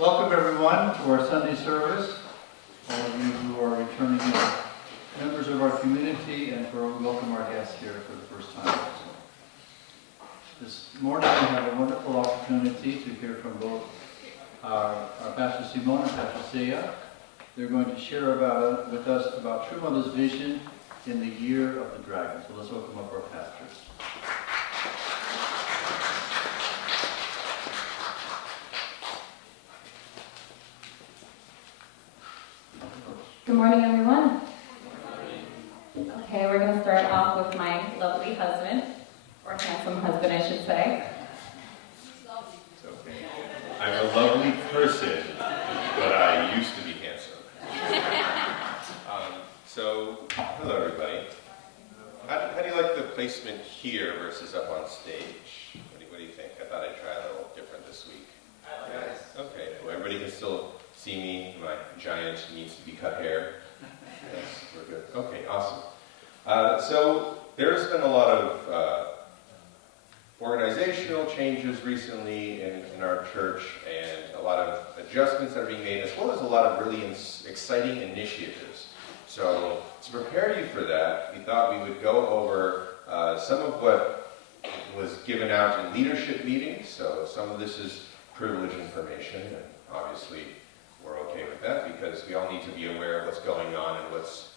Welcome everyone to our Sunday service. All of you who are returning members of our community, and welcome our guests here for the first time. This morning we have a wonderful opportunity to hear from both our Pastor Simone and Pastor Seiya. They're going to share with us about True Mother's vision in the year of the dragon. So let's welcome up our pastors. Good morning, everyone. Okay, we're going to start off with my lovely husband, or handsome husband, I should say. It's okay. I'm a lovely person, but I used to be handsome. Hello everybody. How do you like the placement here versus up on stage? What do you think? I thought I'd try a little different this week. Yes. Okay, well everybody can still see me, my giant needs to be cut hair. Yes, we're good. Okay, awesome. So there's been a lot of organizational changes recently in our church, and a lot of adjustments that are being made, as well as a lot of really exciting initiatives. So to prepare you for that, we thought we would go over some of what was given out in leadership meetings. So some of this is privileged information, and obviously we're okay with that because we all need to be aware of what's going on and what's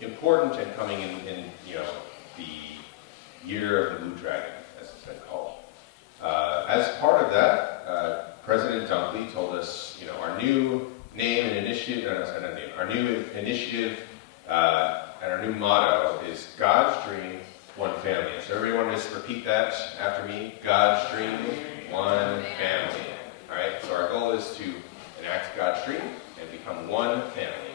important and coming in the year of the Blue Dragon, as it's been called. As part of that, President Dunkley told us, our new name and initiative, our new initiative and our new motto is God's Dream, One Family. So everyone just repeat that after me. God's Dream, One Family. All right, so our goal is to enact God's dream and become one family.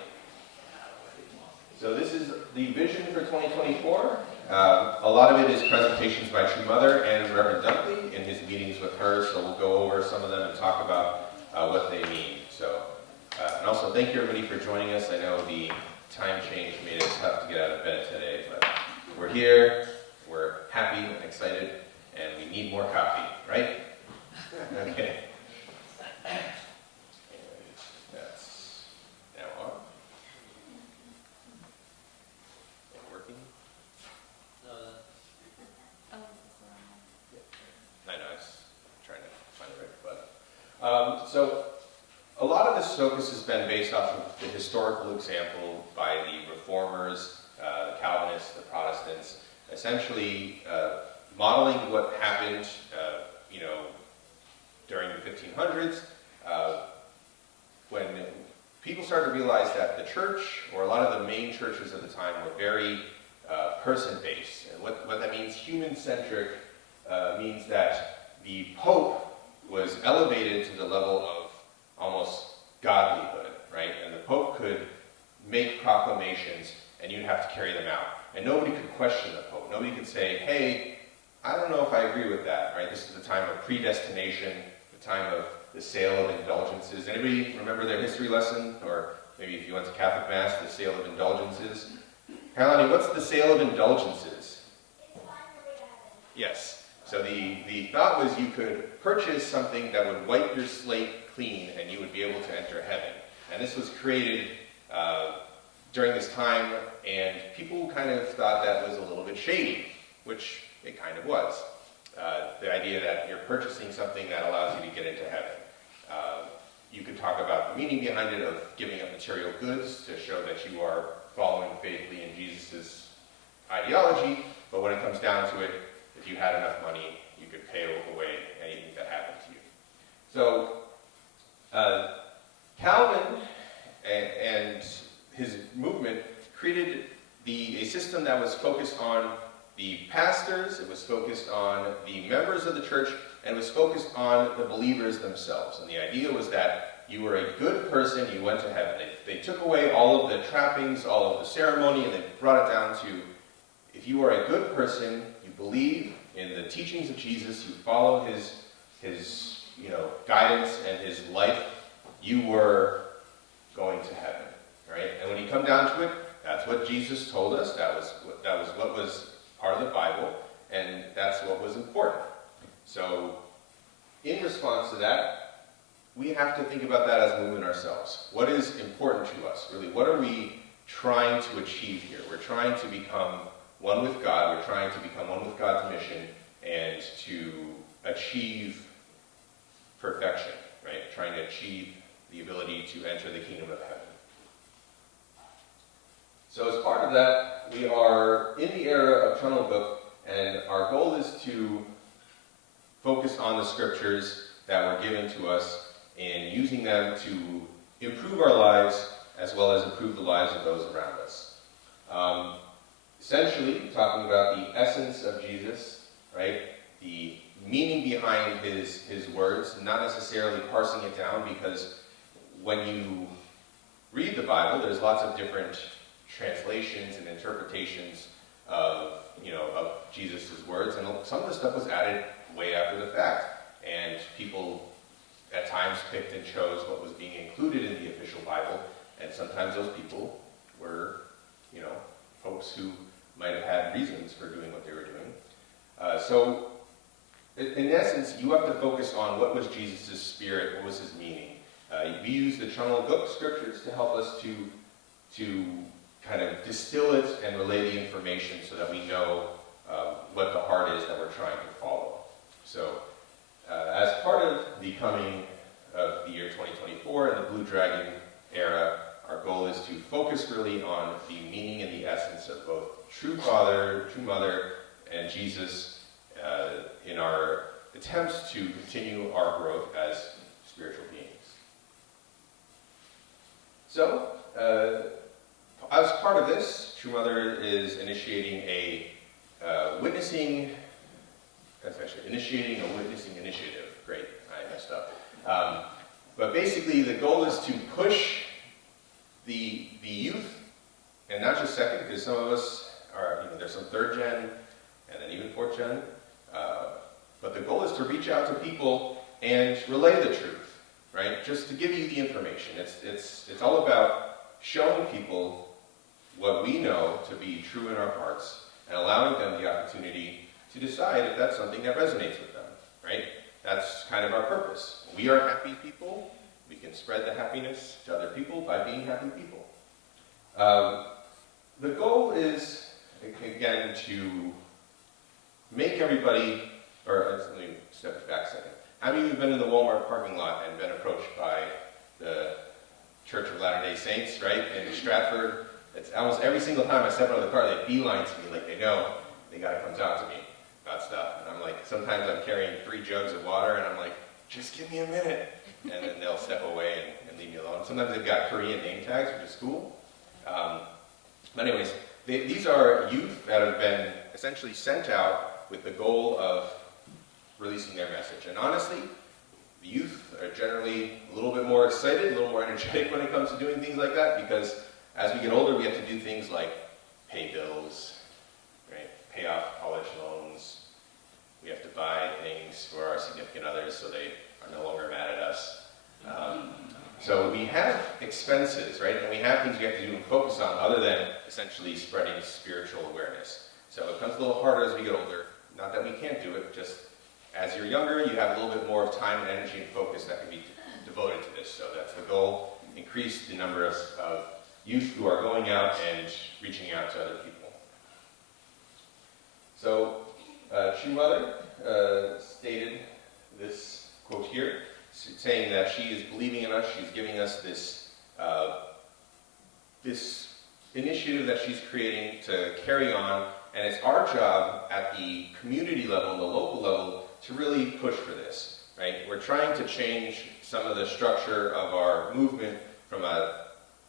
So this is the vision for 2024. A lot of it is presentations by True Mother and Reverend Dunkley in his meetings with her, so we'll go over some of them and talk about what they mean. So, and also thank you everybody for joining us. I know the time change made it tough to get out of bed today, but we're here, we're happy and excited, and we need more coffee, right? Okay. That's now on. And working? I know, I was trying to find the right button. So, a lot of this focus has been based off of the historical example by the Reformers, the Calvinists, the Protestants, essentially modeling what happened, during the 1500s, when people started to realize that the church, or a lot of the main churches at the time, were very person-based. And what that means, human-centric, means that the Pope was elevated to the level of almost godlyhood, right? And the Pope could make proclamations, and you'd have to carry them out. And nobody could question the Pope. Nobody could say, hey, I don't know if I agree with that, right? This is the time of predestination, the time of the sale of indulgences. Anybody remember their history lesson? Or maybe if you went to Catholic Mass, the sale of indulgences? Carolini, what's the sale of indulgences? Yes. So the thought was you could purchase something that would wipe your slate clean and you would be able to enter heaven. And this was created during this time, and people kind of thought that was a little bit shady, which it kind of was. The idea that you're purchasing something that allows you to get into heaven. You could talk about the meaning behind it of giving up material goods to show that you are following faithfully in Jesus' ideology, but when it comes down to it, if you had enough money, you could pay away anything that happened to you. So, Calvin and his movement created a system that was focused on the pastors, it was focused on the members of the church, and it was focused on the believers themselves. And the idea was that you were a good person, you went to heaven. They took away all of the trappings, all of the ceremony, and they brought it down to, if you are a good person, you believe in the teachings of Jesus, you follow his guidance and his life, you were going to heaven, right? And when you come down to it, that's what Jesus told us. That was what was part of the Bible, and that's what was important. So, in response to that, we have to think about that as a movement ourselves. What is important to us, really? What are we trying to achieve here? We're trying to become one with God. We're trying to become one with God's mission and to achieve perfection, right? Trying to achieve the ability to enter the kingdom of heaven. So as part of that, we are in the era of Cheon Won Gung, and our goal is to focus on the scriptures that were given to us and using them to improve our lives as well as improve the lives of those around us. Essentially, talking about the essence of Jesus, right? The meaning behind his words, not necessarily parsing it down, because when you read the Bible, there's lots of different translations and interpretations of Jesus' words, and some of the stuff was added way after the fact, and people at times picked and chose what was being included in the official Bible, and sometimes those people were, folks who might have had reasons for doing what they were doing. So, in essence, you have to focus on what was Jesus' spirit, what was his meaning. We use the Cheon Won Gung scriptures to help us to kind of distill it and relay the information so that we know what the heart is that we're trying to follow. So, as part of the coming of the year 2024 and the Blue Dragon era, our goal is to focus really on the meaning and the essence of both true Father, true Mother, and Jesus in our attempts to continue our growth as spiritual beings. So, as part of this, True Mother is initiating a witnessing initiative. Great, I messed up. But basically, the goal is to push the youth, and not just second, because some of us are, there's some third gen, and then even fourth gen. But the goal is to reach out to people and relay the truth, right? Just to give you the information. It's all about showing people what we know to be true in our hearts and allowing them the opportunity to decide if that's something that resonates with them, right? That's kind of our purpose. We are happy people. We can spread the happiness to other people by being happy people. The goal is, again, to make everybody, let me step back a second. Have you been in the Walmart parking lot and been approached by the Church of Latter-day Saints, right? In Stratford, it's almost every single time I step out of the car, they beeline to me like they know they gotta come talk to me about stuff. And I'm like, sometimes I'm carrying 3 jugs of water and I'm like, just give me a minute. And then they'll step away and leave me alone. Sometimes they've got Korean name tags, which is cool. But anyways, these are youth that have been essentially sent out with the goal of releasing their message. And honestly, the youth are generally a little bit more excited, a little more energetic when it comes to doing things like that, because as we get older, we have to do things like pay bills, right? Pay off college loans. We have to buy things for our significant others so they are no longer mad at us. So we have expenses, right? And we have things we have to do and focus on other than essentially spreading spiritual awareness. So it becomes a little harder as we get older. Not that we can't do it, just as you're younger, you have a little bit more of time and energy and focus that can be devoted to this. So that's the goal. Increase the number of youth who are going out and reaching out to other people. So, True Mother stated this quote here, saying that she is believing in us, she's giving us this initiative that she's creating to carry on, and it's our job at the community level, the local level, to really push for this, right? We're trying to change some of the structure of our movement from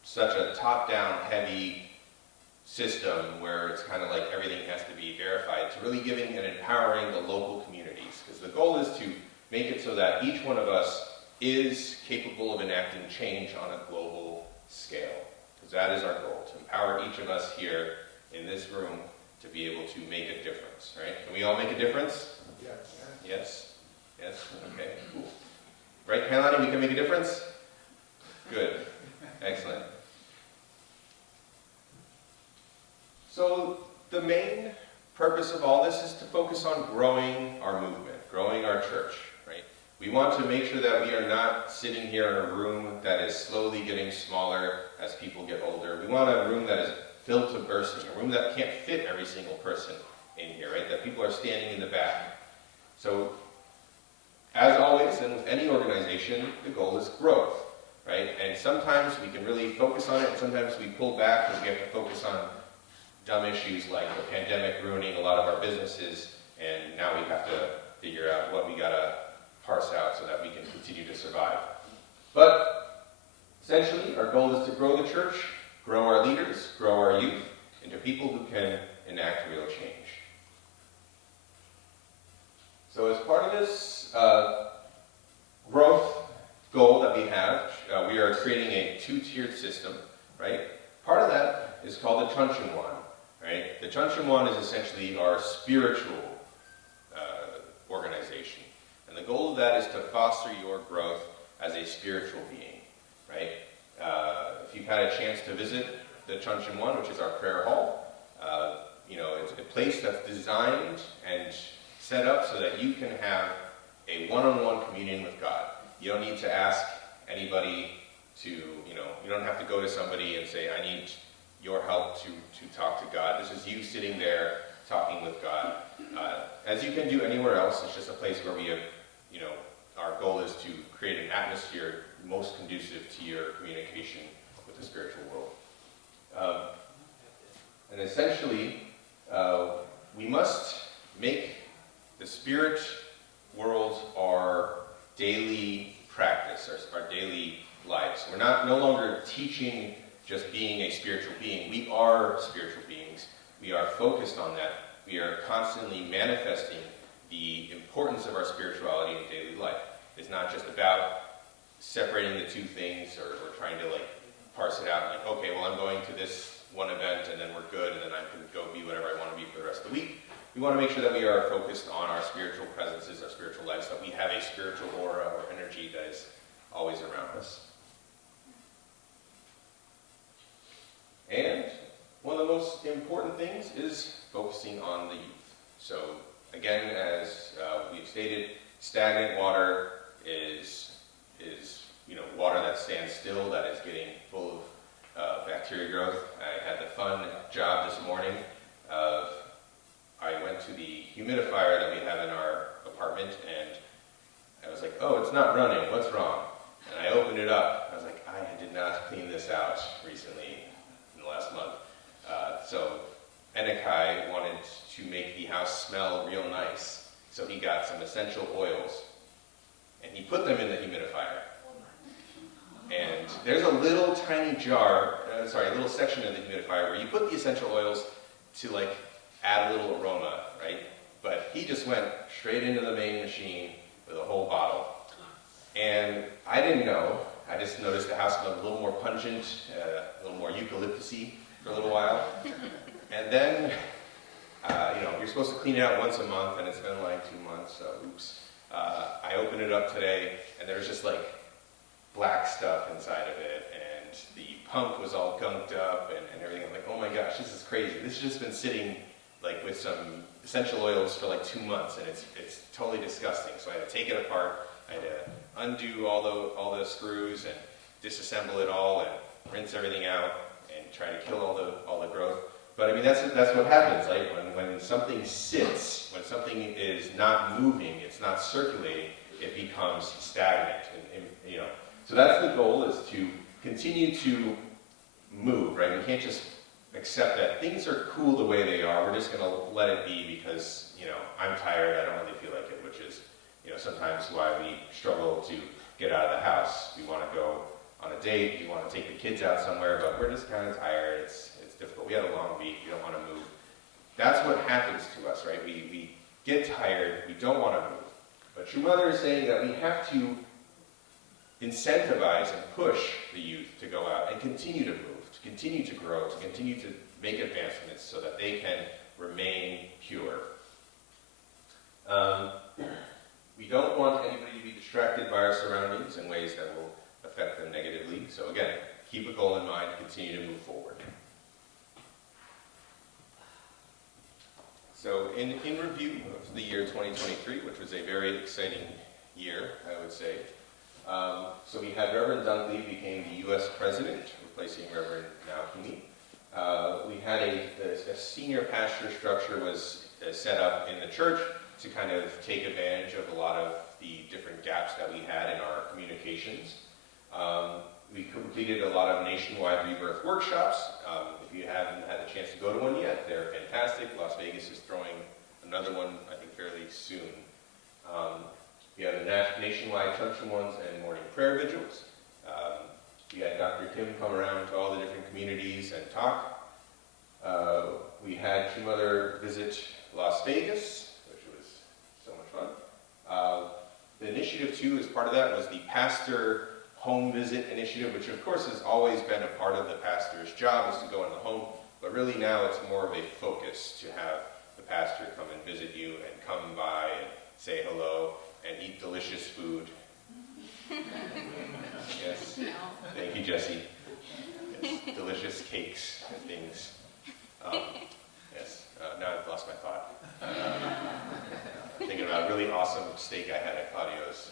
such a top-down heavy system where it's kind of like everything has to be verified, to really giving and empowering the local communities. Because the goal is to make it so that each one of us is capable of enacting change on a global scale. Because that is our goal, to empower each of us here in this room to be able to make a difference, right? Can we all make a difference? Yes. Yes? Yes? Okay, cool. Right, Kailani, we can make a difference? Good. Excellent. So the main purpose of all this is to focus on growing our movement, growing our church, right? We want to make sure that we are not sitting here in a room that is slowly getting smaller as people get older. We want a room that is filled to bursting, a room that can't fit every single person in here, right? That people are standing in the back. So, as always, and with any organization, the goal is growth, right? And sometimes we can really focus on it, and sometimes we pull back because we have to focus on dumb issues like the pandemic ruining a lot of our businesses, and now we have to figure out what we gotta parse out so that we can continue to survive. But essentially, our goal is to grow the church, grow our leaders, grow our youth into people who can enact real change. So as part of this growth goal that we have, we are creating a two-tiered system, right? Part of that is called the Cheon Won, right? The Cheon Won is essentially our spiritual organization. And the goal of that is to foster your growth as a spiritual being, right? If you've had a chance to visit the Cheon Won, which is our prayer hall, it's a place that's designed and set up so that you can have a one-on-one communion with God. You don't need to ask anybody to, you don't have to go to somebody and say, I need your help to talk to God. This is you sitting there talking with God. As you can do anywhere else, it's just a place where we have, our goal is to create an atmosphere most conducive to your communication with the spiritual world. And essentially, we must make the spirit world our daily practice, our daily lives. We're no longer teaching just being a spiritual being. We are spiritual beings. We are focused on that. We are constantly manifesting the importance of our spirituality in daily life. It's not just about separating the two things or trying to parse it out like, okay, well I'm going to this one event and then we're good and then I can go be whatever I want to be for the rest of the week. We want to make sure that we are focused on our spiritual presences, our spiritual lives, that we have a spiritual aura or energy that is always around us. And one of the most important things is focusing on the youth. So again, as we've stated, stagnant water is water that stands still, that is getting full of bacteria growth. I had the fun job this morning of I went to the humidifier that we have in our apartment, and I was like, oh, it's not running, what's wrong? And I opened it up, I was like, I did not clean this out recently, in the last month. So Enekai wanted to make the house smell real nice, so he got some essential oils, and he put them in the humidifier. And there's a little tiny a little section of the humidifier where you put the essential oils to add a little aroma, right? But he just went straight into the main machine with a whole bottle. And I didn't know. I just noticed the house smelled a little more pungent, a little more eucalyptus-y for a little while. And then, you're supposed to clean it out once a month, and it's been 2 months, so oops. I opened it up today, and there was just black stuff inside of it, and the pump was all gunked up and everything. I'm like, oh my gosh, this is crazy. This has just been sitting with some essential oils for 2 months, and it's totally disgusting. So I had to take it apart. I had to undo all the screws and disassemble it all and rinse everything out and try to kill all the growth. But I mean, that's what happens. When something sits, when something is not moving, it's not circulating, it becomes stagnant. So that's the goal, is to continue to move, right? We can't just accept that things are cool the way they are. We're just going to let it be because, I'm tired, I don't really feel like it, which is, sometimes why we struggle to get out of the house. We want to go on a date, we want to take the kids out somewhere, but we're just kind of tired. It's difficult. We had a long week, we don't want to move. That's what happens to us, right? We get tired, we don't want to move. But True Mother is saying that we have to incentivize and push the youth to go out and continue to move, to continue to grow, to continue to make advancements so that they can remain pure. We don't want anybody to be distracted by our surroundings in ways that will affect them negatively. So again, keep a goal in mind, continue to move forward. So in review of the year 2023, which was a very exciting year, would say. So we had Reverend Dunkley became the U.S. President, replacing Reverend Naokuni. We had a senior pastor structure was set up in the church to kind of take advantage of a lot of the different gaps that we had in our communications. We completed a lot of nationwide rebirth workshops. If you haven't had the chance to go to one yet, they're fantastic. Las Vegas is throwing another one, I think, fairly soon. We have the nationwide Cheon Won Gung and morning prayer vigils. We had Dr. Kim come around to all the different communities and talk. We had True Mother visit Las Vegas, which was so much fun. The initiative, too, as part of that, was the pastor home visit initiative, which of course has always been a part of the pastor's job, is to go in the home, but really now it's more of a focus to have the pastor come and visit you and come by and say hello and eat delicious food. Yes. Thank you, Jesse. Yes. Delicious cakes and things. Yes. Now I've lost my thought. Thinking about a really awesome steak I had at Claudio's.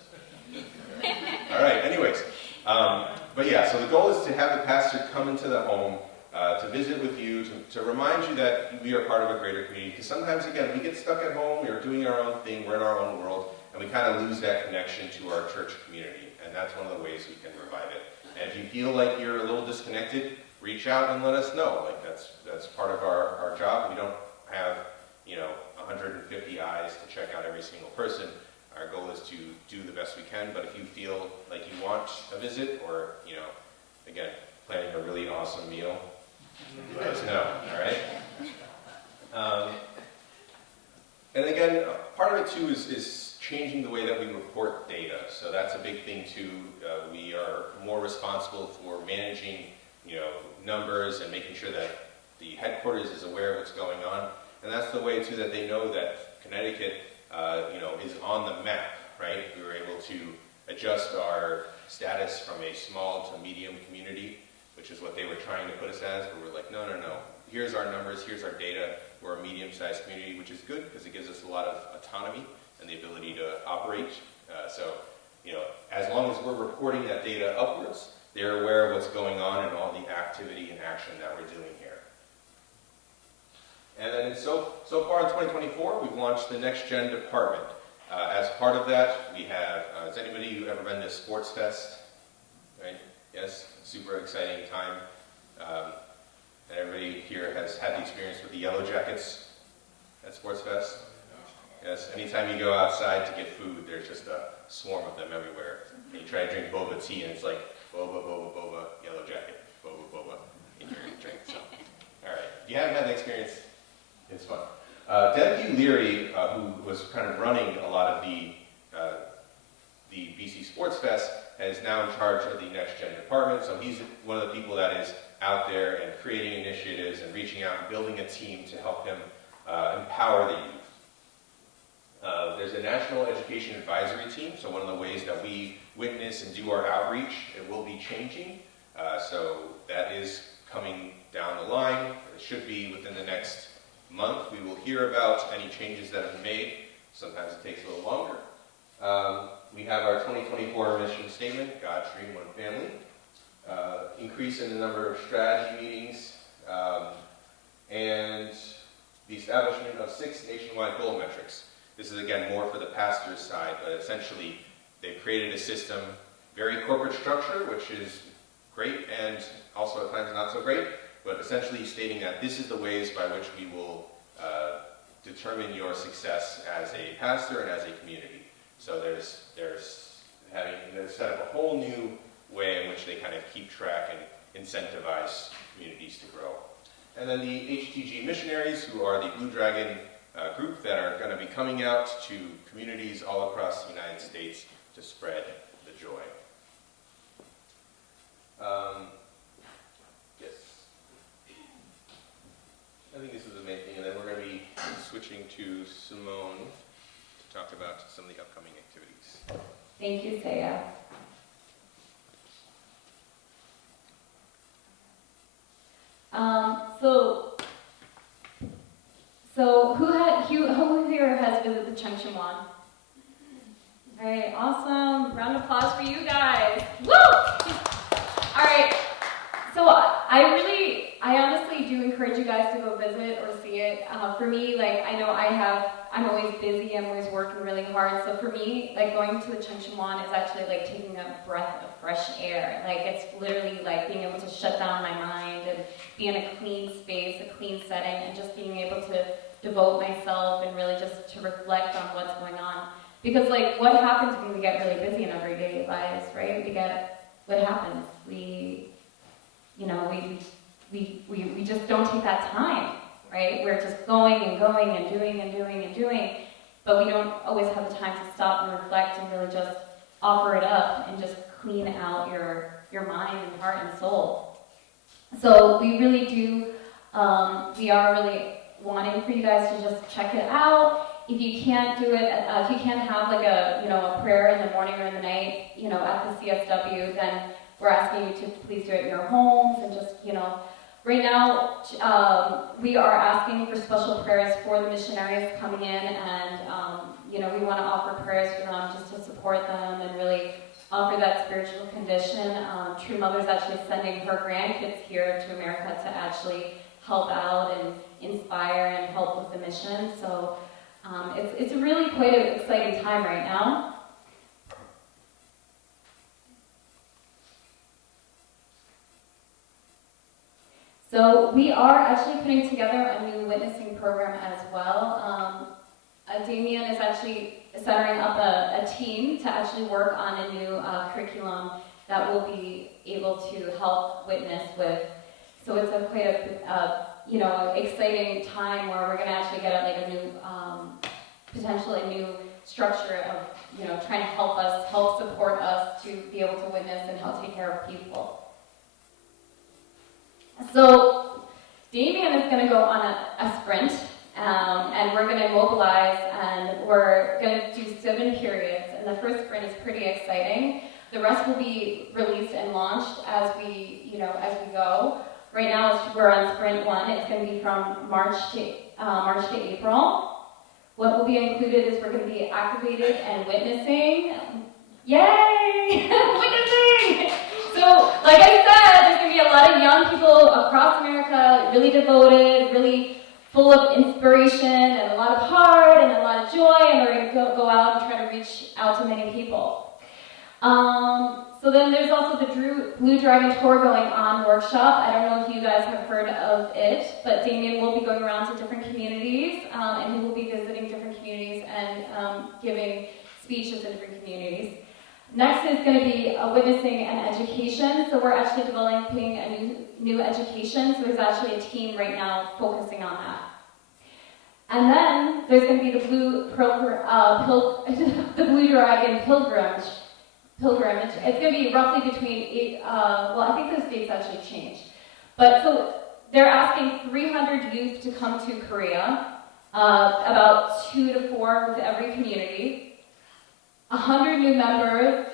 All right. Anyways, but yeah. So the goal is to have the pastor come into the home to visit with you, to remind you that we are part of a greater community. Because sometimes, again, we get stuck at home. We're doing our own thing. We're in our own world. And we kind of lose that connection to our church community. And that's one of the ways we can revive it. And if you feel like you're a little disconnected, reach out and let us know. Like that's part of our job. We don't have, 150 eyes to check out every single person. Our goal is to do the best we can. But if you feel like you want a visit or, again, planning a really awesome meal, let us know, all right? And again, part of it too is changing the way that we report data. So that's a big thing too. We are more responsible for managing, numbers and making sure that the headquarters is aware of what's going on. And that's the way too that they know that Connecticut, is on the map, right? We were able to adjust our status from a small to medium community, which is what they were trying to put us as, but we're like, no. Here's our numbers, here's our data. We're a medium-sized community, which is good because it gives us a lot of autonomy and the ability to operate. As long as we're reporting that data upwards, they're aware of what's going on and all the activity and action that we're doing here. And then so far in 2024, we've launched the Next Gen department. As part of that, we have, has anybody who ever been to Sports Fest? Right? Yes, super exciting time. And everybody here has had the experience with the Yellow Jackets at Sports Fest. Yes, anytime you go outside to get food, there's just a swarm of them everywhere. And you try to drink boba tea, and it's like boba, boba, boba, Yellow Jacket, boba, boba, in your drink. So, all right. If you haven't had the experience, it's fun. Deputy Leary, who was kind of running a lot of the BC Sports Fest, is now in charge of the Next Gen department. So he's one of the people that is out there and creating initiatives and reaching out and building a team to help him empower the youth. There's a National Education Advisory Team, so one of the ways that we witness and do our outreach, it will be changing. So that is coming down the line. It should be within the next month. We will hear about any changes that have been made. Sometimes it takes a little longer. We have our 2024 mission statement, God's Dream, One Family. Increase in the number of strategy meetings, and the establishment of 6 nationwide goal metrics. This is, again, more for the pastor's side, but essentially they've created a system, very corporate structure, which is great and also at times not so great, but essentially stating that this is the ways by which we will determine your success as a pastor and as a community. So there's set up a whole new way in which they kind of keep track and incentivize communities to grow. And then the HTG missionaries, who are the Blue Dragon group that are going to be coming out to communities all across the United States to spread the joy. Yes. I think this is the main thing, and then we're going to be switching to Simone to talk about some of the upcoming activities. Thank you, Seiya. So who here has visited the Cheon Won? All right, awesome. Round of applause for you guys. Woo! All right. So I honestly do encourage you guys to go visit or see it. For me, like, I know I'm always busy, I'm always working really hard. So for me, like, going to the Cheon Won is actually like taking a breath of fresh air. Like, it's literally like being able to shut down my mind and be in a clean space, a clean setting, and just being able to devote myself and really just to reflect on what's going on. Because, like, what happens when we get really busy in everyday lives, right? What happens? We just don't take that time, right? We're just going and going and doing and doing and doing, but we don't always have the time to stop and reflect and really just offer it up and just clean out your mind and heart and soul. So we really do, we are really wanting for you guys to just check it out. If you can't do it, if you can't have like a prayer in the morning or in the night, at the CSW, then we're asking you to please do it in your homes and just, right now, we are asking for special prayers for the missionaries coming in, and, we want to offer prayers for them just to support them and really offer that spiritual condition. True Mother's actually sending her grandkids here to America to actually help out and inspire and help with the mission. So it's really quite an exciting time right now. So we are actually putting together a new witnessing program as well. Damien is actually setting up a team to actually work on a new curriculum that will be able to help witness with. So it's quite a exciting time where we're going to actually get a new, potentially a new structure of trying to help support us to be able to witness and help take care of people. So Damien is going to go on a sprint, and we're going to mobilize, and we're going to do 7 periods. And the first sprint is pretty exciting. The rest will be released and launched as we go. Right now we're on sprint 1. It's going to be from March to April. What will be included is we're going to be activated and witnessing. Yay! Witnessing! So, like I said, there's going to be a lot of young people across America, really devoted, really full of inspiration and a lot of heart and a lot of joy, and we're going to go out and try to reach out to many people. So then there's also the Blue Dragon Tour going on workshop. I don't know if you guys have heard of it, but Damien will be going around to different communities, and he will be visiting different communities and giving speeches in different communities. Next is going to be witnessing and education. So we're actually developing a new education. So there's actually a team right now focusing on that. And then there's going to be the Blue Dragon Pilgrimage. It's going to be roughly between I think those dates actually changed. But so they're asking 300 youth to come to Korea, about 2 to 4 with every community. 100 new members,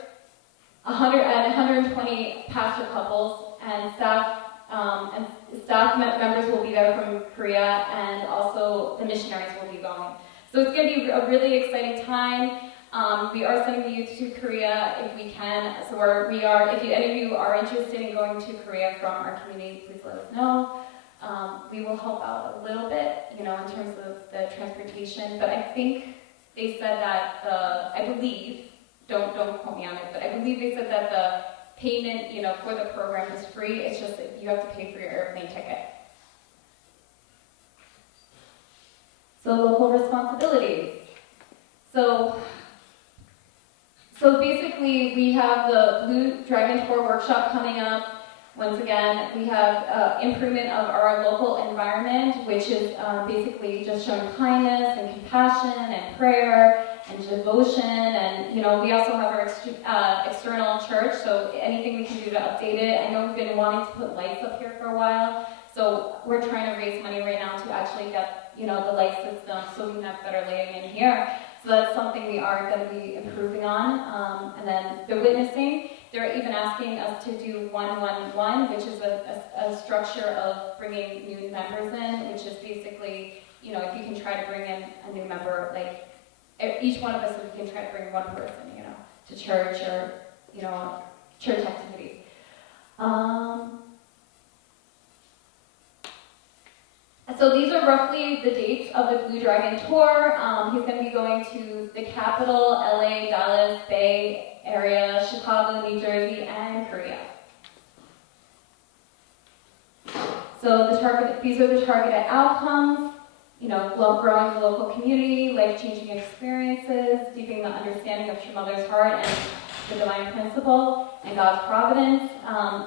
120 pastor couples, and staff members will be there from Korea, and also the missionaries will be going. So it's going to be a really exciting time. We are sending the youth to Korea if we can. So if any of you are interested in going to Korea from our community, please let us know. We will help out a little bit, in terms of the transportation. But I think they said that I believe, don't quote me on it, but I believe they said that the payment, for the program is free. It's just that you have to pay for your airplane ticket. So local responsibilities. So basically, we have the Blue Dragon Tour workshop coming up. Once again, we have improvement of our local environment, which is basically just showing kindness and compassion and prayer and devotion. And, we also have our external church, so anything we can do to update it. I know we've been wanting to put lights up here for a while, so we're trying to raise money right now to actually get, the light system so we can have better lighting in here. So that's something we are going to be improving on. And then the witnessing, they're even asking us to do 111, which is a structure of bringing new members in, which is basically, if you can try to bring in a new member, like each one of us, we can try to bring one person, to church or, church activities. So these are roughly the dates of the Blue Dragon tour. He's going to be going to the capital, LA, Dallas, Bay Area, Chicago, New Jersey, and Korea. So these are the targeted outcomes, growing the local community, life-changing experiences, deepening the understanding of True Mother's heart and the divine principle and God's providence,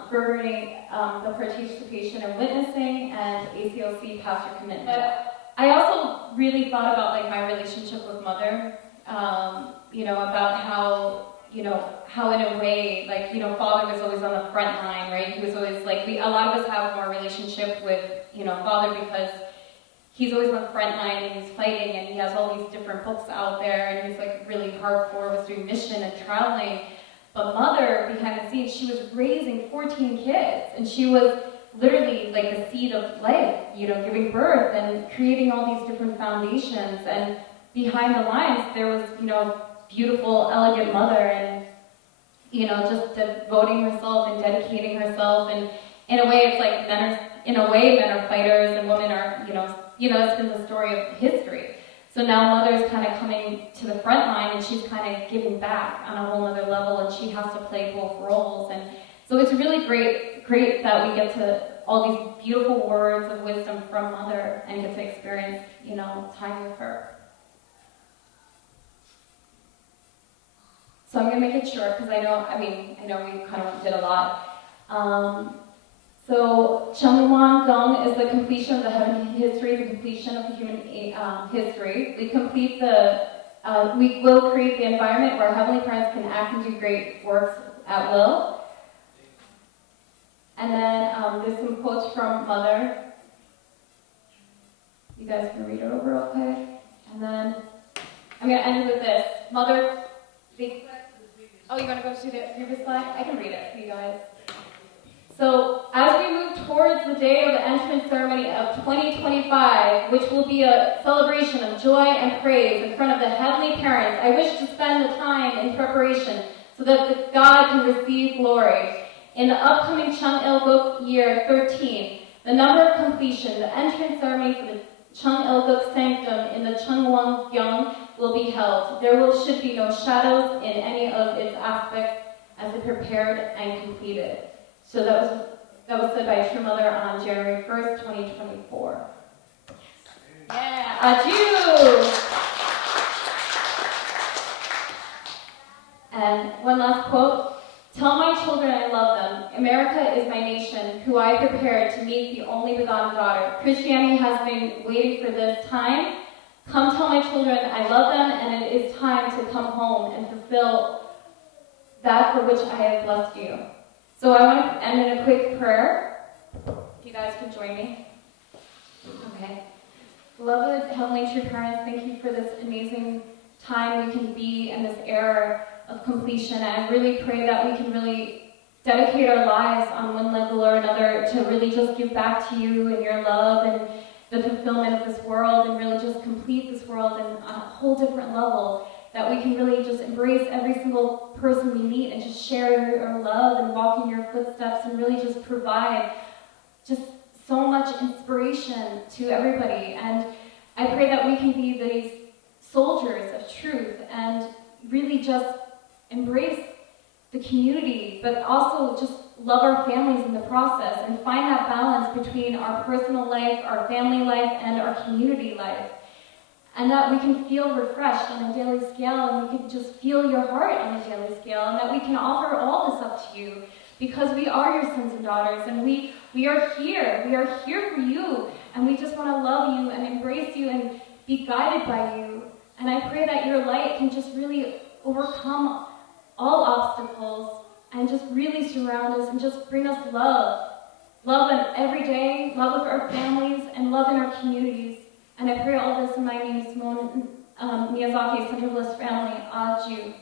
furthering the participation and witnessing, and ACOC pastor commitment. But I also really thought about my relationship with Mother, about how in a way, Father was always on the front line, right? He was always a lot of us have more relationship with, Father because he's always on the front line and he's fighting and he has all these different books out there and he's really hardcore, was doing mission and traveling. But Mother, behind the scenes, she was raising 14 kids and she was literally the seed of life, giving birth and creating all these different foundations. And behind the lines, there was, beautiful, elegant Mother and, just devoting herself and dedicating herself. And in a way, it's men are fighters and women are, it's been the story of history. So now Mother's kind of coming to the front line and she's kind of giving back on a whole other level and she has to play both roles. And so it's really great that we get to all these beautiful words of wisdom from Mother and get to experience, time with her. So I'm going to make it short because I know we kind of did a lot. So Cheon Won Gung is the completion of the heaven history, the completion of the human history. We will create the environment where heavenly parents can act and do great works at will. And then there's some quotes from Mother. You guys can read it over real quick. And then I'm going to end with this. Mother, oh, you want to go to the previous slide? I can read it for you guys. So, as we move towards the day of the entrance ceremony of 2025, which will be a celebration of joy and praise in front of the heavenly parents, I wish to spend the time in preparation so that God can receive glory. In the upcoming Cheon Il-guk year 13, the number of completion, the entrance ceremony for the Cheon Il-guk sanctum in the Cheon Won Gung will be held. There should be no shadows in any of its aspects as it prepared and completed. So that was said by True Mother on January 1st, 2024. Yeah, adieu! And one last quote. Tell my children I love them. America is my nation, who I prepared to meet the only begotten daughter. Christianity has been waiting for this time. Come tell my children I love them, and it is time to come home and fulfill that for which I have blessed you. So I want to end in a quick prayer. If you guys can join me. Okay. Beloved Heavenly True Parents, thank you for this amazing time we can be in this era of completion. I really pray that we can really dedicate our lives on one level or another to really just give back to you and your love and the fulfillment of this world and really just complete this world on a whole different level. That we can really just embrace every single person we meet and just share your love and walk in your footsteps and really just provide just so much inspiration to everybody. And I pray that we can be these soldiers of truth and really just embrace the community, but also just love our families in the process and find that balance between our personal life, our family life, and our community life. And that we can feel refreshed on a daily scale, and we can just feel your heart on a daily scale, and that we can offer all this up to you, because we are your sons and daughters, and we are here. We are here for you, and we just want to love you and embrace you and be guided by you. And I pray that your light can just really overcome all obstacles and just really surround us and just bring us love. Love in every day, love with our families, and love in our communities. And I pray all this in my name, Simone, Miyazake, Center Bliss family, Aju.